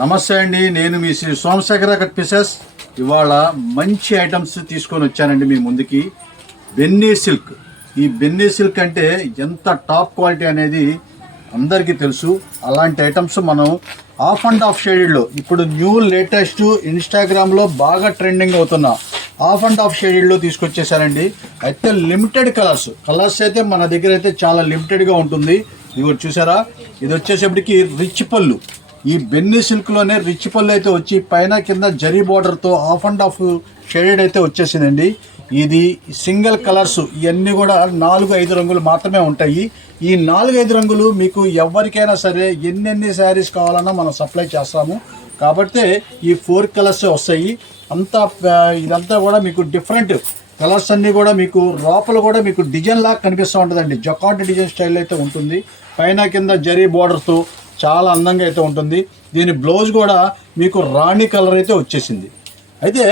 నమస్తే అండి, నేను మీ శ్రీ సోమశేఖర కట్ పీసెస్. ఇవాళ మంచి ఐటమ్స్ తీసుకొని వచ్చానండి మీ ముందుకి. Binny silk. ఈ బెన్నీ సిల్క్ అంటే ఎంత టాప్ క్వాలిటీ అనేది అందరికీ తెలుసు. అలాంటి ఐటమ్స్ మనం ఆఫ్ అండ్ ఆఫ్ షేడెడ్లో, ఇప్పుడు న్యూ లేటెస్ట్ ఇన్స్టాగ్రామ్లో బాగా ట్రెండింగ్ అవుతున్న ఆఫ్ అండ్ ఆఫ్ షేడెడ్లో తీసుకొచ్చేసారండి. అయితే లిమిటెడ్ కలర్స్ అయితే మన దగ్గర అయితే చాలా లిమిటెడ్గా ఉంటుంది. ఇది చూసారా, ఇది వచ్చేసేపటికి రిచ్ పళ్ళు. ఈ బెన్నీ సిల్క్లోనే రిచ్ పళ్ళు అయితే వచ్చి పైన కింద జరీ బార్డర్తో ఆఫ్ అండ్ ఆఫ్ షేడెడ్ అయితే వచ్చేసిందండి. ఇది సింగిల్ కలర్స్, ఇవన్నీ కూడా 4-5 రంగులు మాత్రమే ఉంటాయి. ఈ 4-5 రంగులు మీకు ఎవరికైనా సరే ఎన్ని శారీస్ కావాలన్నా మనం సప్లై చేస్తాము. కాబట్టి ఈ 4 కలర్స్ వస్తాయి. ఇదంతా కూడా మీకు డిఫరెంట్ కలర్స్ అన్నీ కూడా మీకు లోపల కూడా మీకు డిజైన్ లాగా కనిపిస్తూ ఉంటుందండి. జకార్డ్ డిజైన్ స్టైల్ అయితే ఉంటుంది. పైన కింద జరీ బార్డర్తో చాలా అందంగా అయితే ఉంటుంది. దీని బ్లౌజ్ కూడా మీకు రాణి కలర్ అయితే వచ్చేసింది. అయితే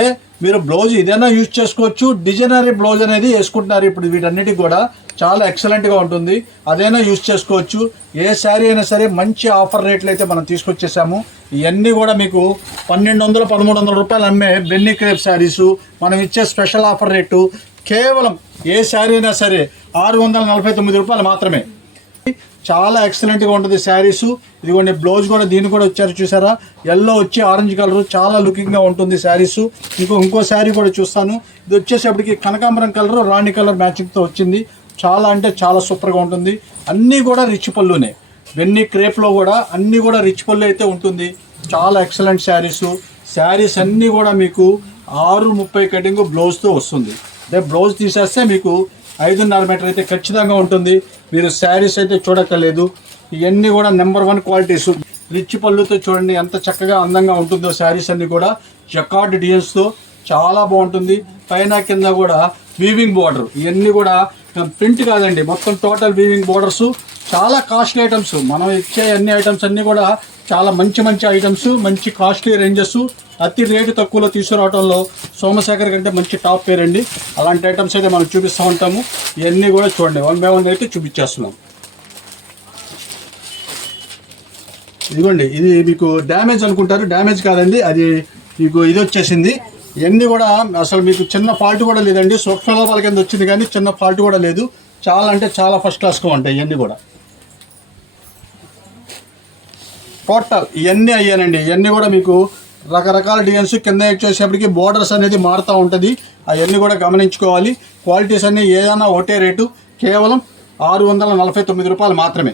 మీరు బ్లౌజ్ ఇదైనా యూజ్ చేసుకోవచ్చు, డిజైనరీ బ్లౌజ్ అనేది వేసుకుంటున్నారు ఇప్పుడు. వీటన్నిటికి కూడా చాలా ఎక్సలెంట్గా ఉంటుంది, అదైనా యూజ్ చేసుకోవచ్చు. ఏ శారీ అయినా సరే మంచి ఆఫర్ రేట్లు అయితే మనం తీసుకొచ్చేసాము. ఇవన్నీ కూడా మీకు 1200-1300 రూపాయలు అమ్మే బెన్నీ క్రేప్ శారీసు మనం ఇచ్చే స్పెషల్ ఆఫర్ రేటు కేవలం ఏ శారీ అయినా సరే 649 రూపాయలు మాత్రమే. చాలా ఎక్సలెంట్గా ఉంటుంది శారీసు. ఇదిగోండి బ్లౌజ్ కూడా, దీన్ని కూడా వచ్చారు చూసారా, ఎల్లో వచ్చి ఆరెంజ్ కలర్, చాలా లుకింగ్గా ఉంటుంది శారీసు. ఇంకో శారీ కూడా చూస్తాను. ఇది వచ్చేసేపటికి కనకాంబరం కలర్, రాణి కలర్ మ్యాచింగ్తో వచ్చింది. చాలా అంటే చాలా సూపర్గా ఉంటుంది. అన్నీ కూడా రిచ్ పళ్ళునే. బెన్నీ క్రేప్లో కూడా అన్నీ కూడా రిచ్ పళ్ళు అయితే ఉంటుంది. చాలా ఎక్సలెంట్ శారీస్ అన్నీ కూడా మీకు 6:30 కటింగ్ బ్లౌజ్తో వస్తుంది. అదే బ్లౌజ్ తీసేస్తే మీకు 5.5 మీటర్ అయితే ఖచ్చితంగా ఉంటుంది. మీరు శారీస్ అయితే చూడక్కర్లేదు. ఇవన్నీ కూడా నెంబర్ 1 క్వాలిటీస్. రిచ్ పళ్ళుతో చూడండి ఎంత చక్కగా అందంగా ఉంటుందో శారీస్ అన్నీ కూడా. జకార్డ్ డిజైన్స్తో చాలా బాగుంటుంది. పైన కింద కూడా వీవింగ్ బార్డర్. ఇవన్నీ కూడా ప్రింట్ కాదండి, మొత్తం టోటల్ వీవింగ్ బార్డర్స్. చాలా కాస్ట్లీ ఐటమ్స్. మనం ఇచ్చే అన్ని ఐటమ్స్ అన్నీ కూడా చాలా మంచి ఐటమ్స్, మంచి కాస్ట్లీ రేంజెస్. అతి రేటు తక్కువలో తీసుకురావడంలో సోమశేఖర్ కంటే మంచి టాప్ పేరండి. అలాంటి ఐటమ్స్ అయితే మనం చూపిస్తూ ఉంటాము. ఇవన్నీ కూడా చూడండి 1 by 1 అయితే చూపించేస్తున్నాం. ఇదిగోండి, ఇది మీకు డ్యామేజ్ అనుకుంటారు, డ్యామేజ్ కాదండి, అది మీకు ఇది వచ్చేసింది. ఇవన్నీ కూడా అసలు మీకు చిన్న ఫాల్ట్ కూడా లేదండి. సూక్ష్మలోపాల కింద వచ్చింది కానీ చిన్న ఫాల్ట్ కూడా లేదు. చాలా అంటే చాలా ఫస్ట్ క్లాస్గా ఉంటాయి ఇవన్నీ కూడా. టోటల్ ఇవన్నీ అయ్యానండి. ఇవన్నీ కూడా మీకు రకరకాల డిజైన్స్. కింద వచ్చేసేపటికి బోర్డర్స్ అనేది మారుతూ ఉంటుంది. అవన్నీ కూడా గమనించుకోవాలి. క్వాలిటీస్ అన్నీ ఏదైనా ఒకటే రేటు, కేవలం 649 రూపాయలు మాత్రమే.